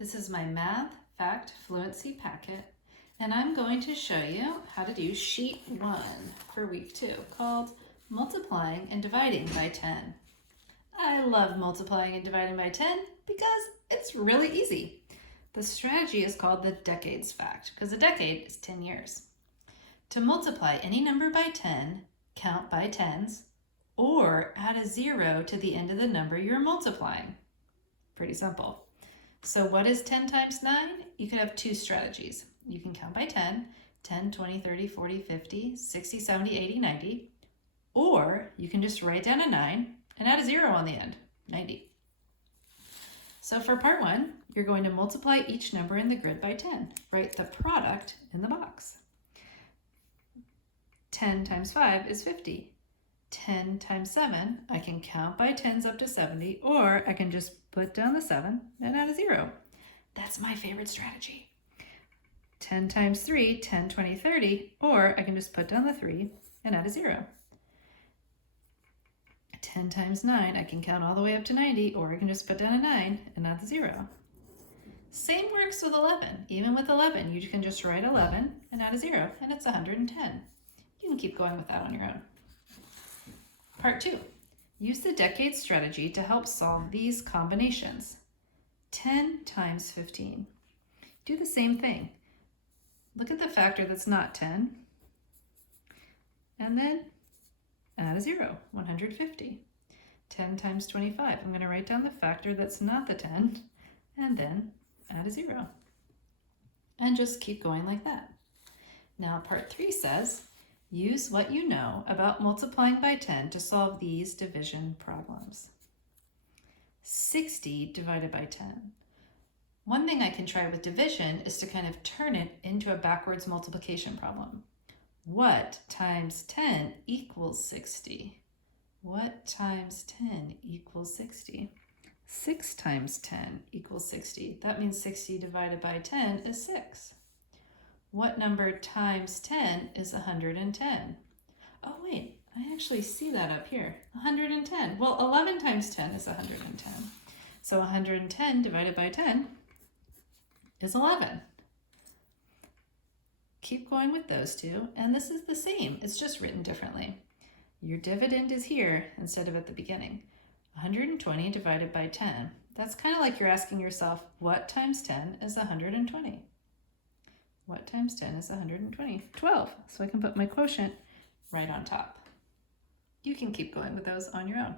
This is my Math Fact Fluency packet, and I'm going to show you how to do sheet 1 for week 2, called Multiplying and Dividing by 10. I love multiplying and dividing by 10 because it's really easy. The strategy is called the decades fact, because a decade is 10 years. To multiply any number by 10, count by tens, or add a 0 to the end of the number you're multiplying. Pretty simple. So what is 10 times 9? You could have two strategies. You can count by 10, 10, 20, 30, 40, 50, 60, 70, 80, 90. Or you can just write down a 9 and add a 0 on the end, 90. So for part 1, you're going to multiply each number in the grid by 10. Write the product in the box. 10 times 5 is 50. 10 times 7, I can count by tens up to 70, or I can just put down the 7 and add a 0. That's my favorite strategy. 10 times 3, 10, 20, 30, or I can just put down the 3 and add a 0. 10 times 9, I can count all the way up to 90, or I can just put down a 9 and add the 0. Same works with 11. Even with 11, you can just write 11 and add a 0, and it's 110. You can keep going with that on your own. Part 2. Use the decade strategy to help solve these combinations. 10 times 15. Do the same thing. Look at the factor that's not 10, and then add a 0, 150. 10 times 25. I'm going to write down the factor that's not the 10, and then add a 0. And just keep going like that. Now part 3 says, use what you know about multiplying by 10 to solve these division problems. 60 divided by 10. One thing I can try with division is to kind of turn it into a backwards multiplication problem. What times 10 equals 60? What times 10 equals 60? 6 times 10 equals 60. That means 60 divided by 10 is 6. What number times 10 is 110? Oh wait, I actually see that up here, 110. Well, 11 times 10 is 110. So 110 divided by 10 is 11. Keep going with those two, and this is the same, it's just written differently. Your dividend is here instead of at the beginning. 120 divided by 10. That's kind of like you're asking yourself, what times 10 is 120? What times 10 is 120? 12. So I can put my quotient right on top. You can keep going with those on your own.